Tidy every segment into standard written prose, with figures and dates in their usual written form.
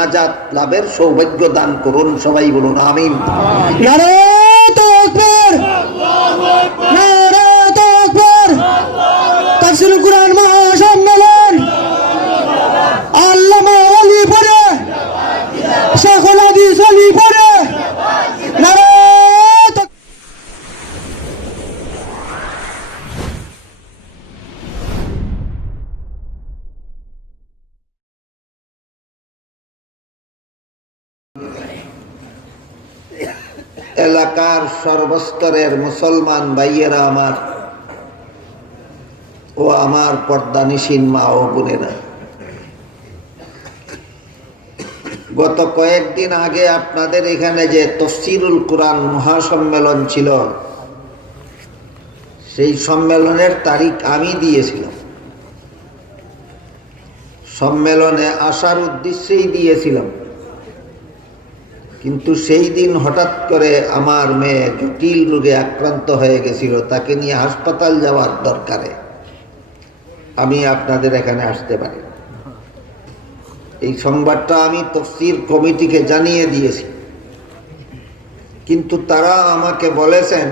নাজাত লাভের সৌভাগ্য দান করুন। সবাই বলুন আমিন। নারে তাকবীর, নারে তাকবীর। তাফসীরুল কুরআন মহাসম্মেলন আল্লামা ওলি পড়ে, শেখুল হাদিস ওলি পড়ে। নারে এলাকার সর্বস্তরের মুসলমান ভাইয়েরা আমার ও আমার পর্দানিসীন মা ও বোনেরা, গত কয়েকদিন আগে আপনাদের এখানে যে তাফসীরুল কুরআন মহাসম্মেলন ছিল, সেই সম্মেলনের তারিখ আমি দিয়েছিলাম। সম্মেলনে আসার উদ্দেশ্যেই দিয়েছিলাম, কিন্তু সেই দিন হঠাৎ করে আমার মেয়ে জটিল রোগে আক্রান্ত হয়ে গেছিল। তাকে নিয়ে হাসপাতাল যাওয়ার দরকারে আমি আপনাদের এখানে আসতে পারি। এই সংবাদটা আমি তাফসীর কমিটিকে জানিয়ে দিয়েছি, কিন্তু তারা আমাকে বলেছেন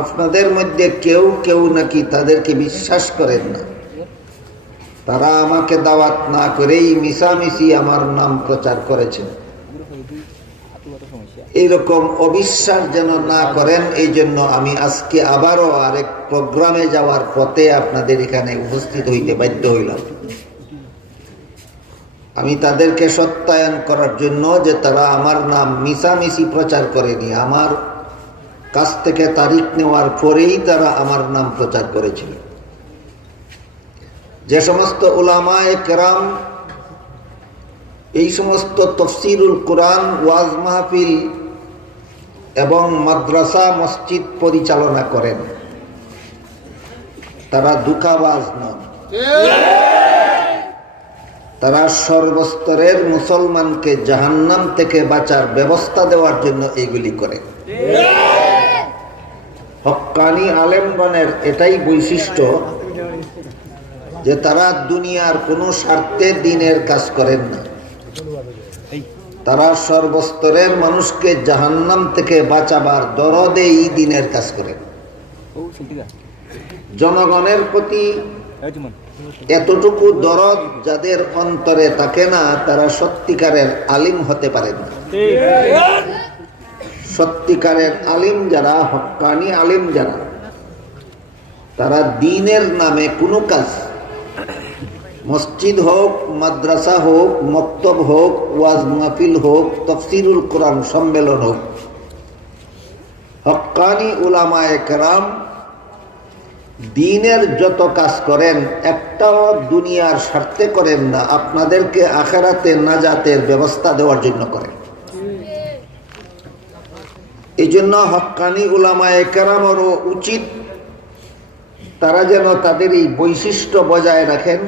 আপনাদের মধ্যে কেউ কেউ নাকি তাদেরকে বিশ্বাস করেন না। তারা আমাকে দাওয়াত না করেই মিশামিশি আমার নাম প্রচার করেছেন। এইরকম অবিশ্বাস যেন না করেন, এই জন্য আমি আজকে আবারও আরেক প্রোগ্রামে যাওয়ার পথে আপনাদের এখানে উপস্থিত হইতে বাধ্য হইলাম। আমি তাদেরকে সত্যায়ন করার জন্য যে তারা আমার নাম মিশামিশি প্রচার করেনি, আমার কাছ থেকে তারিখ নেওয়ার পরেই তারা আমার নাম প্রচার করেছিল। যে সমস্ত উলামায়ে কেরাম এই সমস্ত তাফসীরুল কুরআন ওয়াজ মাহফিল এবং মাদ্রাসা মসজিদ পরিচালনা করেন, তারা ধোঁকাবাজ নন। তারা সর্বস্তরের মুসলমানকে জাহান্নাম থেকে বাঁচার ব্যবস্থা দেওয়ার জন্য এগুলি করে। হক্কানি আলেমগণের এটাই বৈশিষ্ট্য যে তারা দুনিয়ার কোনো স্বার্থে দ্বীনের কাজ করেন না। তারা সর্বস্তরের মানুষকে জাহান্নাম থেকে বাঁচাবার দরদে এই দ্বীনের কাজ করেন। জনগণের প্রতি এতটুকু দরদ যাদের অন্তরে থাকে না, তারা সত্যিকারের আলিম হতে পারে না। সত্যিকারের আলিম যারা, হক্কানি আলিম যারা, তারা দ্বীনের নামে কোনো কাজ, মসজিদ হোক, মাদ্রাসা হোক, মক্তব হোক, ওয়াজ মাহফিল হোক, তাফসীরুল কুরআন সম্মেলন হোক, হক্কানি উলামায়ে কেরাম দ্বীনের যত কাজ করেন একটাও দুনিয়ার স্বার্থে করেন না, আপনাদেরকে আখিরাতে নাজাতের ব্যবস্থা দেওয়ার জন্য করেন। এই জন্য হক্কানি উলামায়ে কেরামেরও উচিত তারা যেন তাদের এই বৈশিষ্ট্য বজায় রাখেন।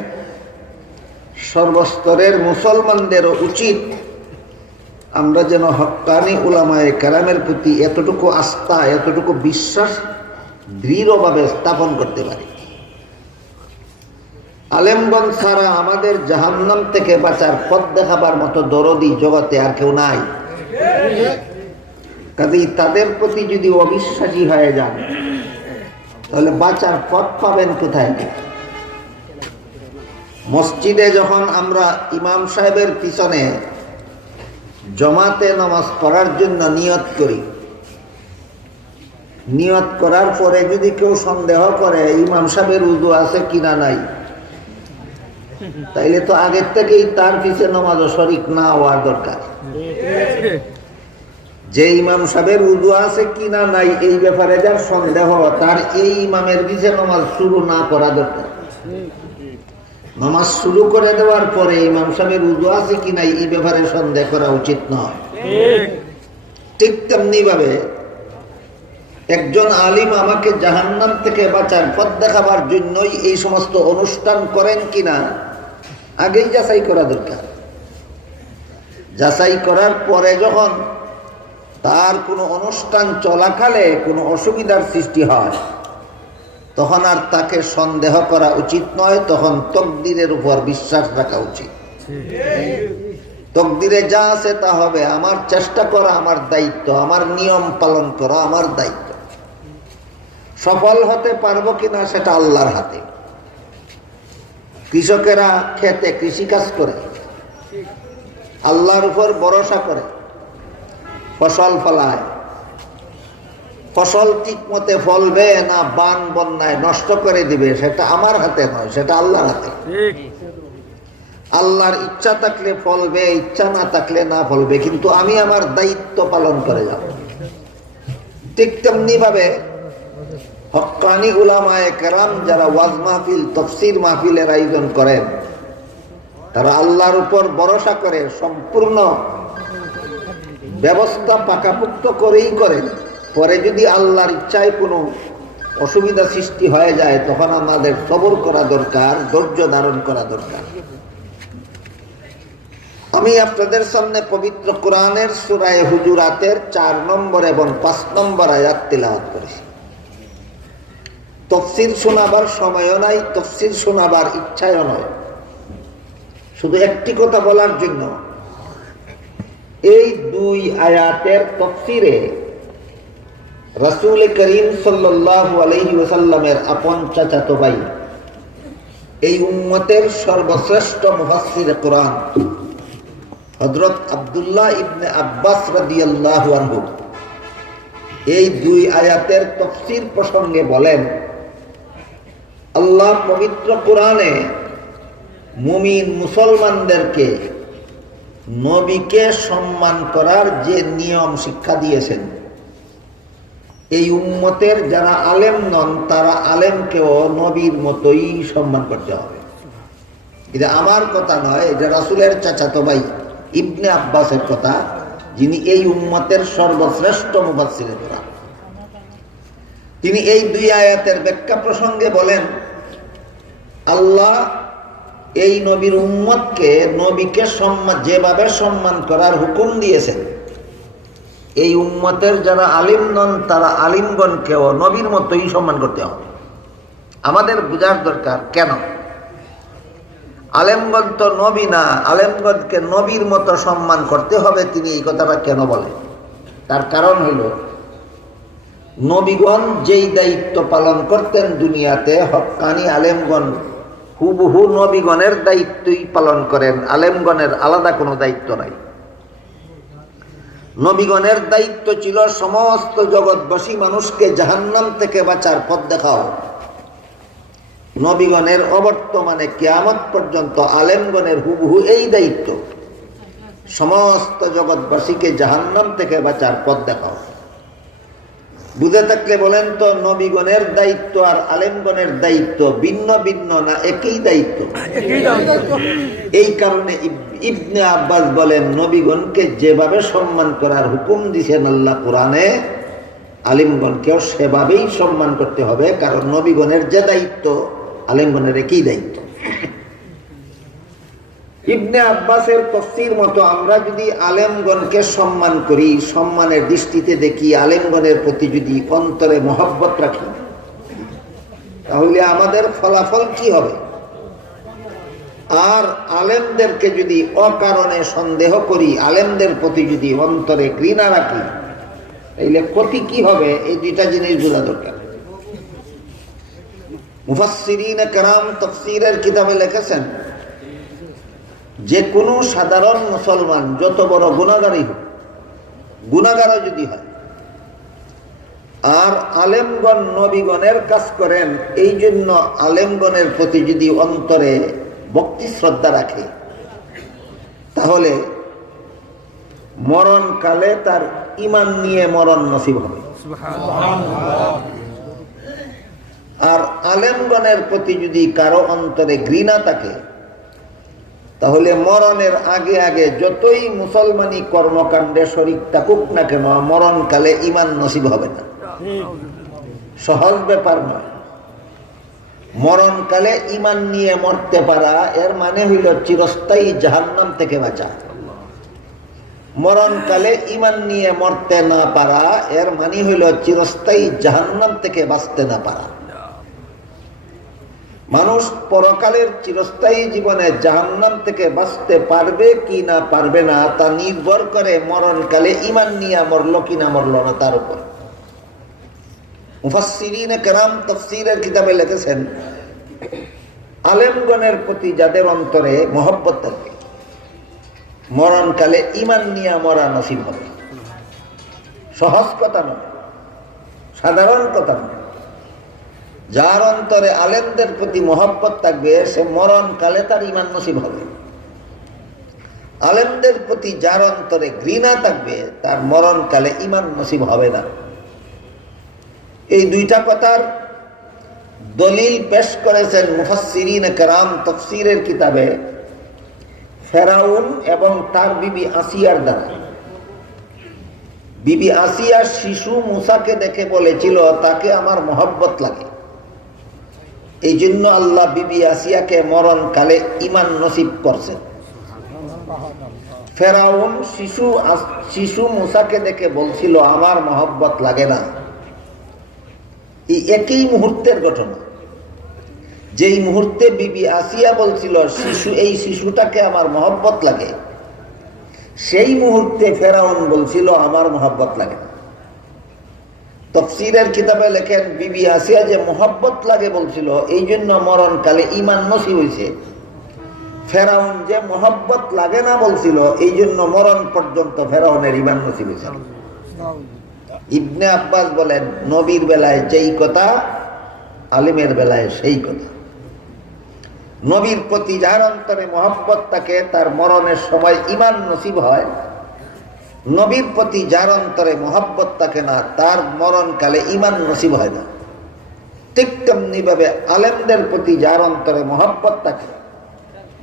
সর্বস্তরের মুসলমানদেরও উচিত আমরা যেন হক্কানি উলামায়ে কেরামের প্রতি এতটুকু আস্থা, এতটুকু বিশ্বাস দৃঢ়ভাবে স্থাপন করতে পারি। আলেমগণ ছাড়া আমাদের জাহান্নাম থেকে বাঁচার পথ দেখাবার মতো দরদি জগতে আর কেউ নাই। কাজেই তাদের প্রতি যদি অবিশ্বাসী হয়ে যান, তাহলে বাঁচার পথ পাবেন কোথায়? মসজিদে যখন আমরা ইমাম সাহেবের পিছনে জমাতে নামাজ পড়ার জন্য নিয়ত করি, নিয়ত করার পরে যদি কেউ সন্দেহ করে ইমাম সাহেবের উযু আছে কিনা নাই, তাইলে তো আগের থেকেই তার পিছে নামাজও শরীক না হওয়ার দরকার। যে ইমাম সাহেবের উযু আছে কিনা নাই এই ব্যাপারে যার সন্দেহ, তার এই ইমামের পিছে নামাজ শুরু না করা দরকার। নামাজ শুরু করে দেওয়ার পরে ইমাম সাহেবের উযু আছে কি নাই এই ব্যাপারে সন্দেহ করা উচিত নয়। ঠিক তেমনি ভাবে একজন আলিম আমাকে জাহান্নাম থেকে বাঁচার পথ দেখাবার জন্যই এই সমস্ত অনুষ্ঠান করেন কিনা আগেই যাচাই করা দরকার। যাচাই করার পরে যখন তার কোনো অনুষ্ঠান চলাকালে কোনো অসুবিধার সৃষ্টি হয়, তখন আর তাকে সন্দেহ করা উচিত নয়, তখন তকদিরের উপর বিশ্বাস রাখা উচিত। তকদিরে যা আছে তা হবে। আমার চেষ্টা করা আমার দায়িত্ব, আমার নিয়ম পালন করা আমার দায়িত্ব। সফল হতে পারবো কিনা সেটা আল্লাহর হাতে। কৃষকেরা খেতে কৃষিকাজ করে, আল্লাহর উপর ভরসা করে ফসল ফলায়। ফসল ঠিক মতে ফলবে না বান বন্যায় নষ্ট করে দিবে সেটা আমার হাতে নয়, সেটা আল্লাহর হাতে। আল্লাহর ইচ্ছা থাকলে ফলবে, ইচ্ছা না থাকলে না ফলবে, কিন্তু আমি আমার দায়িত্ব পালন করে যাব। ঠিক তেমনি ভাবে হক্কানি উলামায়ে কেরাম যারা ওয়াজ মাহফিল, তফসির মাহফিলের আয়োজন করেন, তারা আল্লাহর উপর ভরসা করে সম্পূর্ণ ব্যবস্থা পাকাপুক্ত করেই করেন। পরে যদি আল্লাহর ইচ্ছায় কোনো অসুবিধা সৃষ্টি হয়ে যায় তখন আমাদের সবর করা দরকার, ধৈর্য ধারণ করা দরকার। আমি আপনাদের সামনে পবিত্র কোরআনের সূরা হুজুরাতের 4 নম্বর এবং 5 নম্বর আয়াত তিলাওয়াত করেছি। তাফসীর শোনাবার সময়ও নাই, তাফসীর শোনাবার ইচ্ছাও নয়। শুধু একটি কথা বলার জন্য, এই 2 আয়াতের তাফসীরে রাসূল করিম সাল্লাল্লাহু আলাইহি ওয়াসাল্লামের আপন চাচাতো ভাই, এই উম্মতের সর্বশ্রেষ্ঠ মুফাসসির কোরআন হযরত আব্দুল্লাহ ইবনে আব্বাস রাদিয়াল্লাহু আনহু এই 2 আয়াতের তাফসীর প্রসঙ্গে বলেন, আল্লাহ পবিত্র কোরআনে মুমিন মুসলমানদেরকে নবীকে সম্মান করার যে নিয়ম শিক্ষা দিয়েছেন, এই উম্মতের যারা আলেম নন তারা আলেমকেও নবীর মতোই সম্মান করতে হবে। এটা আমার কথা নয়, এটা রাসূলের চাচাতো ভাই ইবনে আব্বাসের কথা, যিনি এই উম্মতের সর্বশ্রেষ্ঠ মুফাসসির কোরআন। তিনি এই 2 আয়াতের ব্যাখ্যা প্রসঙ্গে বলেন, আল্লাহ এই নবীর উম্মতকে নবীকে যেভাবে সম্মান করার হুকুম দিয়েছেন, এই উম্মতের যারা আলিম নন তারা আলিমগণকেও নবীর মতোই সম্মান করতে হবে। আমাদের বুঝার দরকার কেন আলেমগণ তো নবী না, আলেমগণকে নবীর মতো সম্মান করতে হবে, তিনি এই কথাটা কেন বলেন? তার কারণ হইল, নবীগণ যেই দায়িত্ব পালন করতেন দুনিয়াতে, হক্কানি আলেমগণ হুবহু নবীগণের দায়িত্বই পালন করেন। আলেমগণের আলাদা কোনো দায়িত্ব নাই। নবীগণের দায়িত্ব ছিল সমস্ত জগৎবাসী মানুষকে জাহান্নাম থেকে বাঁচার পথ দেখাও। নবীগণের অবর্তমানে কিয়ামত পর্যন্ত আলেমগণের হুবহু এই দায়িত্ব, সমস্ত জগৎবাসীকে জাহান্নাম থেকে বাঁচার পথ দেখাও। বুঝে থাকলে বলেন তো, নবীগণের দায়িত্ব আর আলেমগণের দায়িত্ব ভিন্ন ভিন্ন না একই দায়িত্ব? এই কারণে ইবনে আব্বাস বলেন, নবীগণকে যেভাবে সম্মান করার হুকুম দিয়েছেন আল্লাহ কোরআনে, আলেমগণকেও সেভাবেই সম্মান করতে হবে। কারণ নবীগণের যে দায়িত্ব আলেমগণের একই দায়িত্ব। ইবনে আব্বাসের তাফসীর মতো আমরা যদি আলেমগণকে সম্মান করি, সম্মানের দৃষ্টিতে দেখি, আলেমগণের প্রতি যদি অন্তরে মহব্বত রাখি, তাহলে আমাদের ফলাফল কি হবে? আর আলেমদেরকে যদি অকারণে সন্দেহ করি, আলেমদের প্রতি যদি অন্তরে ঘৃণা রাখি, তাহলে ক্ষতি কি হবে? এই 2টা জিনিস বোঝা দরকার। মুফাসসিরিন কেরাম তাফসীরের কিতাবে লিখেছেন, যে কোনো সাধারণ মুসলমান যত বড় গুনাহগারই হোক, গুনাহগারও যদি হয়, আর আলেমগণ নবীগণের কাজ করেন, এই জন্য আলেমগণের প্রতি যদি অন্তরে ভক্তি শ্রদ্ধা রাখে, তাহলে মরণকালে তার ঈমান নিয়ে মরণ নসিব হবে। আর আলেমগণের প্রতি যদি কারো অন্তরে ঘৃণা থাকে, তাহলে মরণের আগে আগে যতই মুসলমানি কর্মকাণ্ডে শরীক থাকুক না কেন, মরণকালে ঈমান নসিব হবে না। সহজ ব্যাপার নয়। মরণকালে ঈমান নিয়ে মরতে পারা এর মানে হইল চিরস্থায়ী জাহান্নাম থেকে বাঁচা। মরণকালে ঈমান নিয়ে মরতে না পারা এর মানে হইল চিরস্থায়ী জাহান্নাম থেকে বাঁচতে না পারা। মানুষ পরকালের চিরস্থায়ী জীবনে জাহান্নাম থেকে বাঁচতে পারবে কি না পারবে না তা নির্ভর করে মরণকালে ঈমান নিয়ে মরল কি না মরল না তার উপর। মুফাসসিরিন কেরাম তাফসীরের কিতাবে লিখেছেন, আলেমগণের প্রতি যাদের অন্তরে মহব্বত থাকে মরণকালে ঈমান নিয়ে মরা নসিব হবে। সহজ কথা নয়, সাধারণ কথা নয়। যার অন্তরে আলেমদের প্রতি মহব্বত থাকবে সে মরণকালে তার ঈমান নসিব হবে। আলেমদের প্রতি যার অন্তরে ঘৃণা থাকবে তার মরণকালে ঈমান নসিব হবে না। এই দুইটা কথার দলিল পেশ করেছেন মুফাসসিরিন কেরাম তাফসীরের কিতাবে ফেরাউন এবং তার বিবি আসিয়ার দ্বারা। বিবি আসিয়া শিশু মুসাকে দেখে বলেছিল তাকে আমার মহব্বত লাগে, এই জন্য আল্লাহ বিবি আসিয়াকে মরণকালে ঈমান নসিব করছেন। ফেরাউন শিশু মুসাকে দেখে বলছিল আমার মহব্বত লাগে না। এই একই মুহূর্তের ঘটনা, যেই মুহূর্তে বিবি আসিয়া বলছিল এই শিশুটাকে আমার মহব্বত লাগে, সেই মুহূর্তে ফেরাউন বলছিল আমার মহব্বত লাগে না। তাফসীরের কিতাবে লেখেন বিবি আসিয়া যে মহব্বত লাগে বলছিল এই জন্য মরণকালে ঈমান নসিব হয়েছে। ফেরাউন যে মহব্বত লাগে না বলছিল এই জন্য মরণ পর্যন্ত ফেরাউনের ঈমান নসিব হয়েছে। ইবনে আব্বাস বলেন, নবীর বেলায় যেই কথা আলিমের বেলায় সেই কথা। নবীর প্রতি যার অন্তরে মহব্বত থাকে তার মরণের সময় ঈমান নসিব হয়। নবীর প্রতি যার অন্তরে মহব্বত থাকে না তার মরণকালে ঈমান নসিব হয় না। ঠিক তেমনি ভাবে আলেমদের প্রতি যার অন্তরে মহব্বত থাকে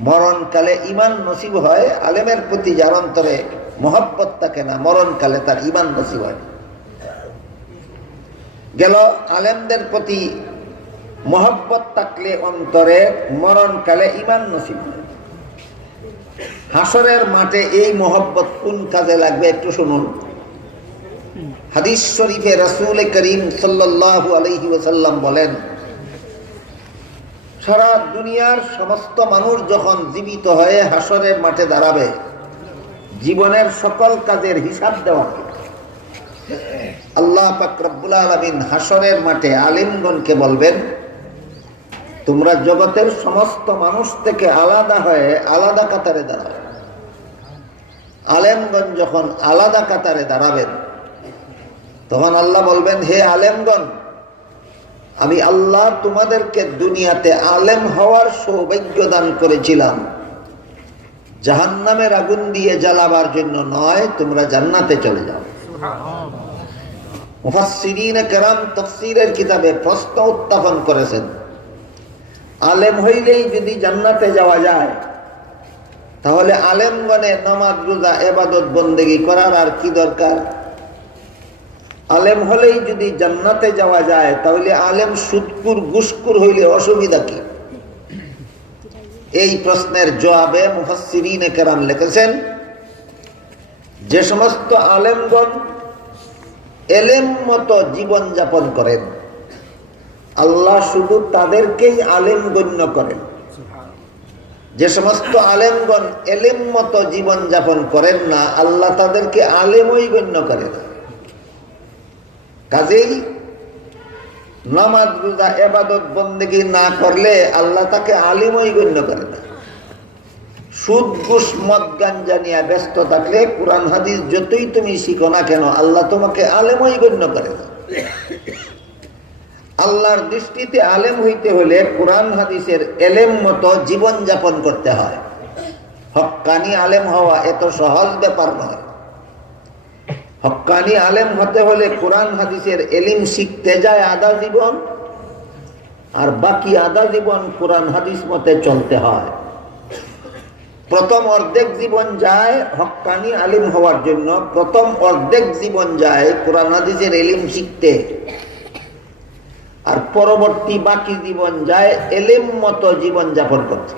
মরণকালে ঈমান নসিব হয়। আলেমের প্রতি যার অন্তরে মহব্বত থাকে না মরণকালে তার ঈমান নসিব হয় না। গেল আলেমদের প্রতি মহব্বত থাকলে অন্তরে মরণকালে ঈমান নসিব হয়। হাসরের মাঠে এই মহব্বত কোন কাজে লাগবে একটু শুনুন। হাদিস শরীফে রাসূল করিম সাল্লাল্লাহু আলাইহি ওয়াসাল্লাম বলেন, সারা দুনিয়ার সমস্ত মানুষ যখন জীবিত হয়ে হাসরের মাঠে দাঁড়াবে, জীবনের সকল কাজের হিসাব দেওয়া হবে। আল্লাহ পাক রব্বুল আলামিন হাসরের মাঠে আলিমগণকে বলবেন, তোমরা জগতের সমস্ত মানুষ থেকে আলাদা হয়ে আলাদা কাতারে দাঁড়াবে। আলেমগণ যখন আলাদা কাতারে দাঁড়াবেন তখন আল্লাহ বলবেন, হে আলেমগণ, আমি আল্লাহ তোমাদেরকে দুনিয়াতে আলেম হওয়ার সৌভাগ্য দান করেছিলাম, জাহান্নামের আগুন দিয়ে জ্বালাবার জন্য নয়, তোমরা জান্নাতে চলে যাও। মুফাসসিরিন কেরাম তাফসীরের কিতাবে প্রশ্ন উত্থাপন করেছেন, আলেম হইলেই যদি জান্নাতে যাওয়া যায় তাহলে আলেমগণে নামাজ রোজা ইবাদত বন্দেগী করার আর কি দরকার? আলেম হলেই যদি জান্নাতে যাওয়া যায় তাহলে আলেম সুদকুর ঘুষখোর হইলে অসুবিধা কি? এই প্রশ্নের জবাবে মুফাসসিরিন কেরাম লিখেছেন, যে সমস্ত আলেমগণ এলেম মতো জীবন যাপন করেন আল্লাহ শুধু তাদেরকেই আলেম গণ্য করেন। যে সমস্ত আলেমগণ এলেম মতো জীবন যাপন করেন না আল্লাহ তাদেরকে আলেমই গণ্য করেন। কাজেই নামাজ রোজা ইবাদত বন্দেগী না করলে আল্লাহ তাকে আলিমই গণ্য করে না। সুদ ঘুষ মদ গাঞ্জা নিয়ে ব্যস্ত থাকলে কোরআন হাদিস যতই তুমি শিখো না কেন আল্লাহ তোমাকে আলেমই গণ্য করে না। আল্লাহর দৃষ্টিতে আলেম হইতে হলে কোরআন হাদিসের এলেম মতো জীবন যাপন করতে হয়। হক্কানি আলেম হওয়া এত সহজ ব্যাপার নয়। হক্কানি আলেম হতে হলে কোরআন হাদিসের এলিম শিখতে যায় আধা জীবন, আর বাকি আধা জীবন কোরআন হাদিস মতে চলতে হয়। প্রথম অর্ধেক জীবন যায় হক্কানি আলিম হওয়ার জন্য, প্রথম অর্ধেক জীবন যায় কোরআন হাদিসের এলিম শিখতে, আর পরবর্তী বাকি জীবন যায় এলেম মতো জীবন যাপন করতে।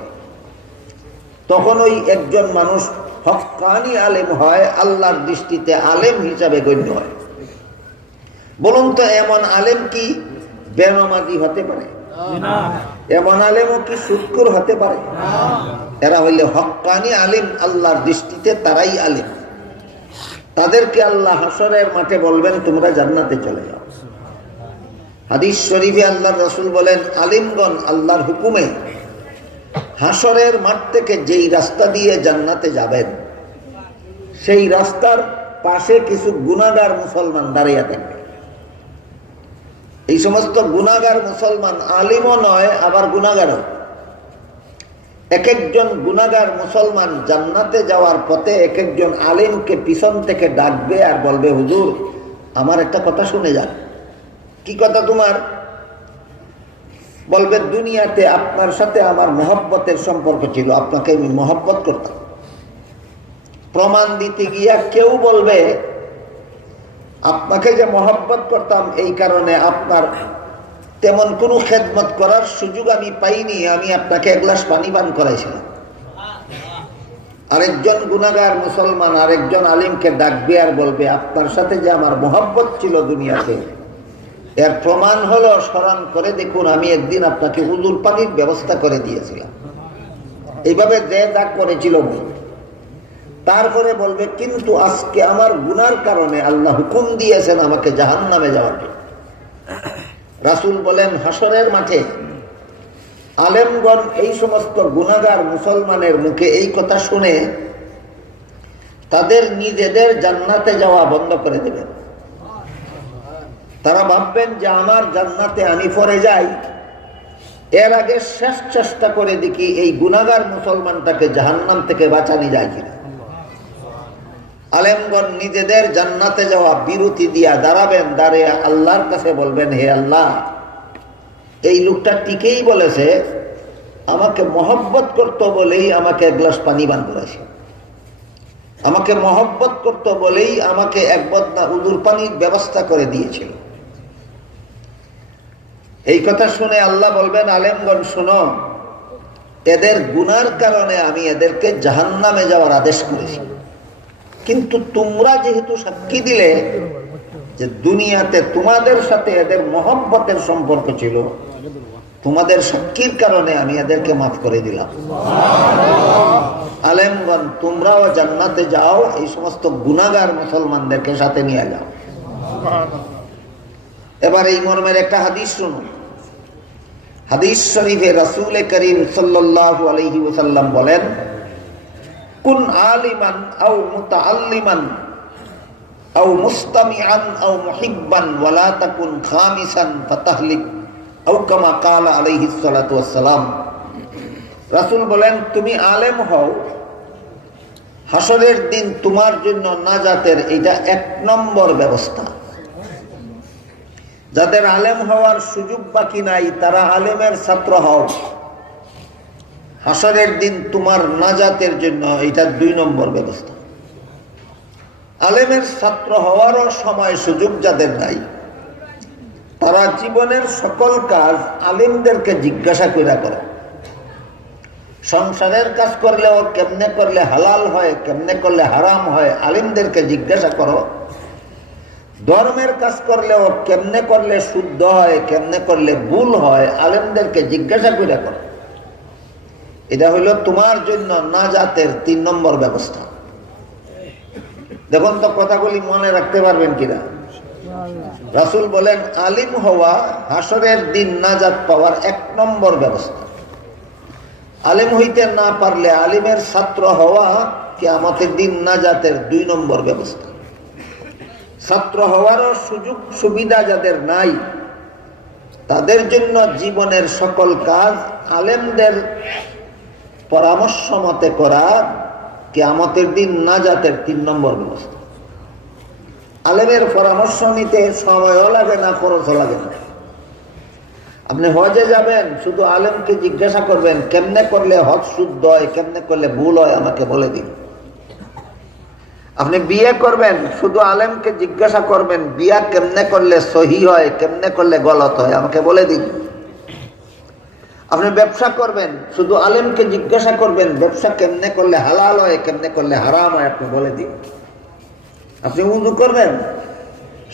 তখন ওই একজন মানুষ হক্কানি আলেম হয়, আল্লাহর দৃষ্টিতে আলেম হিসাবে গণ্য হয়। বলুন তো এমন আলেম কি বেনামাজি হতে পারে? এমন আলেমও কি সুদখোর হতে পারে? এরা হইলে হক্কানি আলিম, আল্লাহর দৃষ্টিতে তারাই আলিম। তাদেরকে আল্লাহ হাসরের মাঠে বলবেন তোমরা জান্নাতে চলে যাও। হাদিস শরীফে আল্লাহর রাসূল বলেন, আলিমগণ আল্লাহর হুকুমে হাসরের মাঠ থেকে যেই রাস্তা দিয়ে জান্নাতে যাবেন, সেই রাস্তার পাশে কিছু গুনাহগার মুসলমান দাঁড়িয়ে থাকবে। এই সমস্ত গুনাহগার মুসলমান আলিমও নয়, আবার গুনাহগারও। এক একজন গুনাহগার মুসলমান জান্নাতে যাওয়ার পথে এক একজন আলিমকে পিছন থেকে ডাকবে আর বলবে, হুজুর আমার একটা কথা শুনে যান। কি কথা তোমার? বলবে, দুনিয়াতে আপনার সাথে আমার মহব্বতের সম্পর্ক ছিল, আপনাকে আমি মহব্বত করতাম। প্রমাণ দিতে গিয়া কেউ বলবে, আপনাকে যে মহব্বত করতাম এই কারণে আপনার তেমন কোনো খেদমত করার সুযোগ আমি পাইনি, আমি আপনাকে এক গ্লাস পানি পান করাইছিলাম। আরেকজন গুনাহগার মুসলমান আরেকজন আলিমকে ডাকবে আর বলবে, আপনার সাথে যে আমার মহব্বত ছিল দুনিয়াতে, এর প্রমাণ হলো স্মরণ করে দেখুন, আমি একদিন আপনাকে উজুর পানির ব্যবস্থা করে দিয়েছিলাম। এইভাবে যে যা করেছিল। তারপরে বলবে, কিন্তু আজকে আমার গুনার কারণে আল্লাহ হুকুম দিয়েছেন আমাকে জাহান্নামে যাওয়ার জন্য। রাসূল বলেন, হাসরের মাঠে আলেমগণ এই সমস্ত গুনাহগার মুসলমানের মুখে এই কথা শুনে তাদের নিজেদের জান্নাতে যাওয়া বন্ধ করে দেবেন। তারা ভাববেন যে আমার জান্নাতে আমি পরে যাই, এর আগে শেষ চেষ্টা করে দেখি এই গুনাহগার মুসলমানটাকে জাহান্নাম থেকে বাঁচানো যায় কিনা। আলেমগণ নিজেদের জান্নাতে যাওয়া বিরতি দিয়া দাঁড়াবেন, দাঁড়িয়ে আল্লাহর কাছে বলবেন, হে আল্লাহ, এই লোকটা ঠিকই বলেছে, আমাকে মহব্বত করতো বলেই আমাকে এক গ্লাস পানি পান করেছে, আমাকে মহব্বত করতো বলেই আমাকে এক বদনা উজুর পানির ব্যবস্থা করে দিয়েছিল। এই কথা শুনে আল্লাহ বলবেন, আলেমগণ শোনো, এদের গুনার কারণে আমি এদেরকে জাহান্নামে যাওয়ার আদেশ করেছি, কিন্তু তোমরা যেহেতু সাক্ষী দিলে যে দুনিয়াতে তোমাদের সাথে এদের মহব্বতের সম্পর্ক ছিল, তোমাদের সাক্ষীর কারণে আমি এদেরকে মাফ করে দিলাম। আলেমগণ তোমরাও জান্নাতে যাও, এই সমস্ত গুনাহগার মুসলমানদেরকে সাথে নিয়ে যাও। এবার এই মর্মের একটা হাদিস শুনুন। হাদিস শরীফে রাসূল করিম সাল্লাল্লাহু আলাইহি ওয়াসাল্লাম বলেন, কুন আলিমান আও মুতাআল্লিমান আও মুস্তামিআন আও মুহিব্বান ওয়ালা তাকুন খামিসান ফাতাহলিক আও কামা ক্বালা আলাইহিস সালাতু ওয়াস সালাম। রাসূল বলেন, তুমি আলেম হও, হাসরের দিন তোমার জন্য নাজাতের এটা এক নম্বর ব্যবস্থা। যাদের আলেম হওয়ার সুযোগ বাকি নাই তারা আলেমের ছাত্র হও, হাসরের দিন তোমার নাজাতের জন্য এটা 2 নম্বর ব্যবস্থা। আলেমের ছাত্র হওয়ারও সময় সুযোগ যাদের নাই, তারা জীবনের সকল কাজ আলেমদেরকে জিজ্ঞাসা করে। সংসারের কাজ করলেও কেমনে করলে হালাল হয়, কেমনে করলে হারাম হয়, আলেমদেরকে জিজ্ঞাসা করো। ধর্মের কাজ করলেও কেমনে করলে শুদ্ধ হয়, কেমনে করলে ভুল হয়, আলেমদেরকে জিজ্ঞাসা করো। এটা হইল তোমার জন্য নাজাতের 3 নম্বর ব্যবস্থা। দেখুন তো কথাগুলি মনে রাখতে পারবেন কিনা। রাসূল বলেন, আলিম হওয়া হাসরের দিন নাজাত পাওয়ার 1 নম্বর ব্যবস্থা। আলিম হইতে না পারলে আলিমের ছাত্র হওয়া কিয়ামতের দিন নাজাতের 2 নম্বর ব্যবস্থা। ছাত্র হওয়ারও সুযোগ সুবিধা যাদের নাই, তাদের জন্য জীবনের সকল কাজ আলেমদের পরামর্শ মতে করা কিয়ামতের দিন নাজাতের 3 নম্বর ব্যবস্থা। আলেমের পরামর্শ নিতে সময়ও লাগে না, খরচও লাগে না। আপনি হজে যাবেন, শুধু আলেমকে জিজ্ঞাসা করবেন কেমনে করলে হজ শুদ্ধ হয়, কেমনে করলে ভুল হয়, আমাকে বলে দিন। আপনি বিয়ে করবেন, শুধু আলেমকে জিজ্ঞাসা করবেন বিয়া কেমনে করলে সহি হয়, কেমনে করলে গলত হয়, আমাকে বলে দিন। আপনি ব্যবসা করবেন, শুধু আলেমকে জিজ্ঞাসা করবেন ব্যবসা কেমনে করলে হালাল হয়, কেমনে করলে হারাম হয়, আপনি বলে দিন। আপনি উযু করবেন,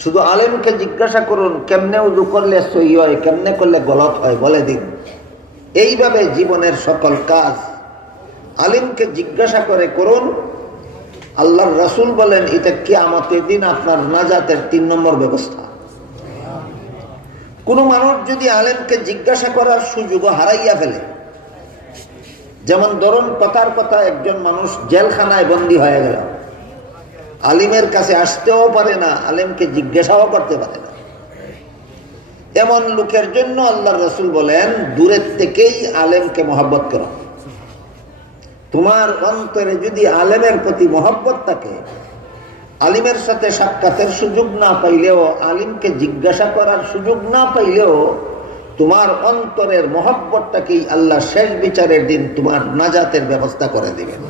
শুধু আলেমকে জিজ্ঞাসা করুন কেমনে উযু করলে সহি হয়, কেমনে করলে গলত হয় বলে দিন। এইভাবে জীবনের সকল কাজ আলেমকে জিজ্ঞাসা করে করুন। আল্লাহর রাসূল বলেন এটা কিয়ামতের দিন আপনার নাজাতের 3 নম্বর ব্যবস্থা। কোন মানুষ যদি আলেমকে জিজ্ঞাসা করার সুযোগ হারাইয়া ফেলে, যেমন ধরুন কথার কথা একজন মানুষ জেলখানায় বন্দী হয়ে গেল, আলিমের কাছে আসতেও পারে না, আলেমকে জিজ্ঞাসাও করতে পারে না, এমন লোকের জন্য আল্লাহর রাসূল বলেন দূরের থেকেই আলেমকে মহব্বত করো। তোমার অন্তরে যদি আলেমের প্রতি মহব্বত থাকে, আলিমের সাথে সাক্ষাতের সুযোগ না পাইলেও, আলিমকে জিজ্ঞাসা করার সুযোগ না পাইলেও, তোমার অন্তরের মহব্বতটাকেই আল্লাহ শেষ বিচারের দিন তোমার নাজাতের ব্যবস্থা করে দিবেন।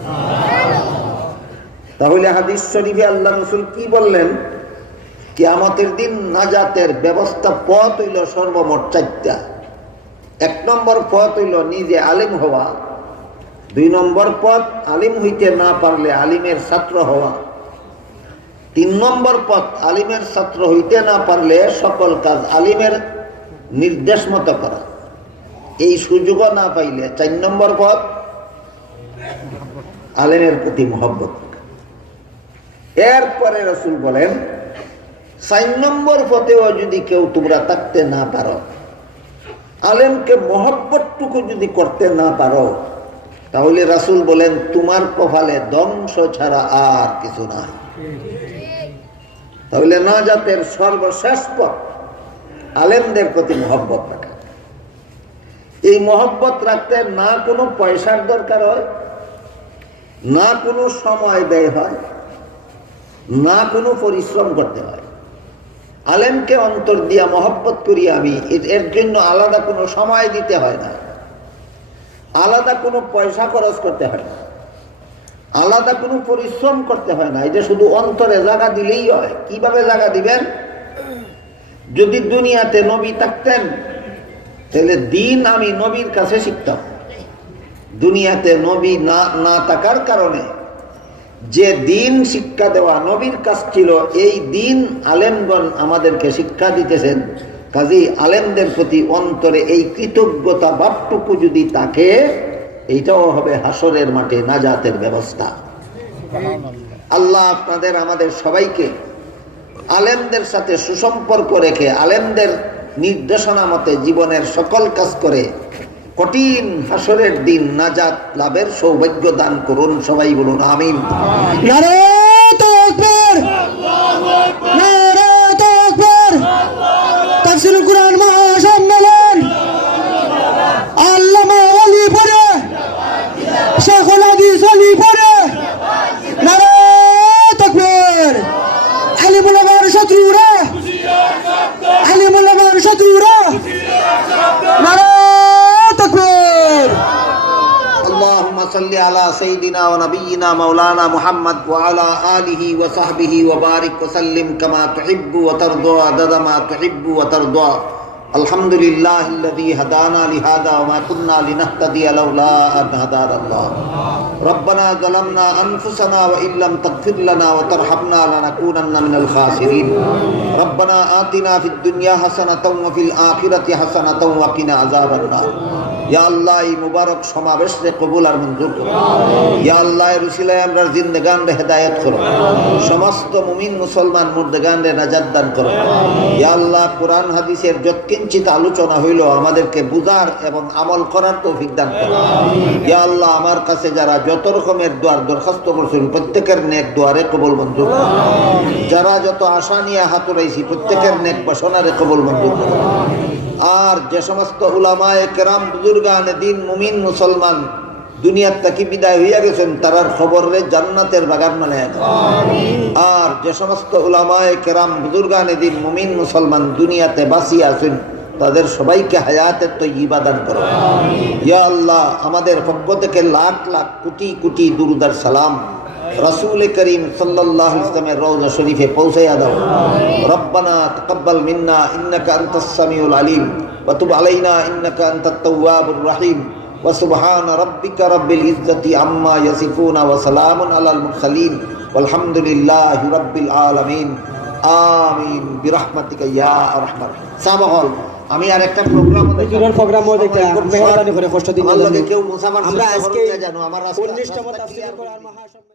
তাহলে হাদিস শরীফে আল্লাহ রাসূল কি বললেন? কিয়ামতের দিন নাজাতের ব্যবস্থা পথ হইল সর্বমোট 4টা। 1 নম্বর পথ হইল নিজে আলিম হওয়া। 2 নম্বর পথ আলিম হইতে না পারলে আলিমের ছাত্র হওয়া। 3 নম্বর পথ আলিমের ছাত্র হইতে না পারলে সকল কাজ আলিমের নির্দেশ মতো করা। এই সুযোগও না পাইলে 4 নম্বর পথ আলিমের প্রতি মহব্বত। এরপরে রাসূল বলেন 4 নম্বর পথেও যদি কেউ তোমরা থাকতে না পারো, আলেমকে মহব্বতটুকু যদি করতে না পারো, তাহলে রাসূল বলেন তোমার কপালে ধ্বংস ছাড়া আর কিছু নাই। তাহলে নাজাতের সর্বশেষ পথ আলেমদের প্রতি মহব্বত রাখা। এই মহব্বত রাখতে না কোনো পয়সার দরকার হয়, না কোনো সময় ব্যয় হয়, না কোনো পরিশ্রম করতে হয়। আলেমকে অন্তর দিয়া মহব্বত করি আমি, এর জন্য আলাদা কোনো সময় দিতে হয় না, আলাদা কোনো পয়সা খরচ করতে হয় না, আলাদা কোনো পরিশ্রম করতে হয় না। এটা শুধু অন্তরে জায়গা দিলেই হয়। কিভাবে জায়গা দিবেন? যদি দুনিয়াতে নবী থাকতেন তাহলে দিন আমি নবীর কাছে শিখতাম। দুনিয়াতে নবী না থাকার কারণে যে দিন শিক্ষা দেওয়া নবীর কাজ ছিল, এই দিন আলেমগণ আমাদেরকে শিক্ষা দিতেছেন। কাজেই আলেমদের প্রতি অন্তরে এই কৃতজ্ঞতা ভাবটুকু যদি থাকে, এইটাও হবে হাসরের মাঠে নাজাতের ব্যবস্থা। আল্লাহ আপনাদের আমাদের সবাইকে আলেমদের সাথে সুসম্পর্ক রেখে আলেমদের নির্দেশনা মতে জীবনের সকল কাজ করে কঠিন হাসরের দিন নাজাত লাভের সৌভাগ্য দান করুন। সবাই বলুন আমিন। নারে তাকবীর, নারে তাকবীর। তাফসীরুল কুরআন মহাসম্মেলন আল্লামা ওয়ালি পড়ে, শেখুল হাদিস ওয়ালি পড়ে। নারে তাকবীর। আলিমুল আমার শত্রুরা, আলিমুল আমার শত্রুরা। নারে তাকবীর। اللهم صل على سيدنا ونبينا مولانا محمد وعلى آله وصحبه وبارك وسلم كما تحب وترضى عدد ما تحب وترضى. الحمد لله الذي هدانا لهذا وما كنا لنهتدي لولا أن هدانا الله. ربنا ظلمنا أنفسنا وإن لم تغفر لنا وترحمنا لنكونن من الخاسرين. ربنا آتنا في الدنيا حسنة وفي الآخرة حسنة وقنا عذاب النار. ইয়া আল্লাহ, এই মুবারক সমাবেশে কবুল আর মঞ্জুর করো। ইয়া আল্লাহ, এর উসিলায় আমরা জিন্দেগানরে হেদায়েত করো। সমস্ত মুমিন মুসলমান মুর্দেগানরে নাজাত দান করো। ইয়া আল্লাহ, কোরআন হাদিসের যৎকিঞ্চিত আলোচনা হইল আমাদেরকে বুঝার এবং আমল করার তৌফিক দান করো। ইয়া আল্লাহ, আমার কাছে যারা যত রকমের দোয়ার দরখাস্ত করছেন প্রত্যেকের নেক দোয়ারে কবুল মঞ্জুর করো। যারা যত আশা নিয়ে হাত উঠাইছি প্রত্যেকের নেক বাসনারে কবুল মঞ্জুর করো। আর যে সমস্ত উলামায়ে কেরাম বুজুর্গানে দিন মুমিন মুসলমান দুনিয়ার থেকে বিদায় হইয়া গেছেন, তারার খবরে জান্নাতের বাগান বানায় দাও। আর যে সমস্ত উলামায়ে কেরাম বুজুর্গানে দিন মুমিন মুসলমান দুনিয়াতে বাঁচিয়ে আছেন, তাদের সবাইকে হায়াতের তৈয়্যিবা দান করো। ইয়া আল্লাহ, আমাদের পক্ষ থেকে লাখ লাখ কোটি কোটি দুরূদ আর সালাম রাসূল করিম সাল্লাল্লাহু আলাইহি ওয়াসাল্লামের রওজা শরীফে পৌঁছায়া দাও। রব্বানা তাকাব্বাল মিন্না ইন্নাকা আনতাস সামিউল আলিম ওয়া তুব আলাইনা ইন্নাকা আনতাত তাওয়াবুর রহিম ওয়া সুবহানা রাব্বিকা রাব্বিল ইজ্জাতি আম্মা ইয়াসিফুনা ওয়া সালামুন আলাল মুরসালিন ওয়ালহামদুলিল্লাহি রাব্বিল আলামিন। আমিন বিরহমাতিকা ইয়া আরহামার রাহিমিন। সামাহল আমি আর একটা প্রোগ্রাম হুজুরের প্রোগ্রামও দেখতে মেহরবানি করে কষ্ট দিন আমার লগে কেউ মুসাফার আমরা চেষ্টা আজকে করুন না জানো আমার রাস্তা 19তম রাস্তা তাফসীর clear কোরআন করে দিন। মহাসম্মেলন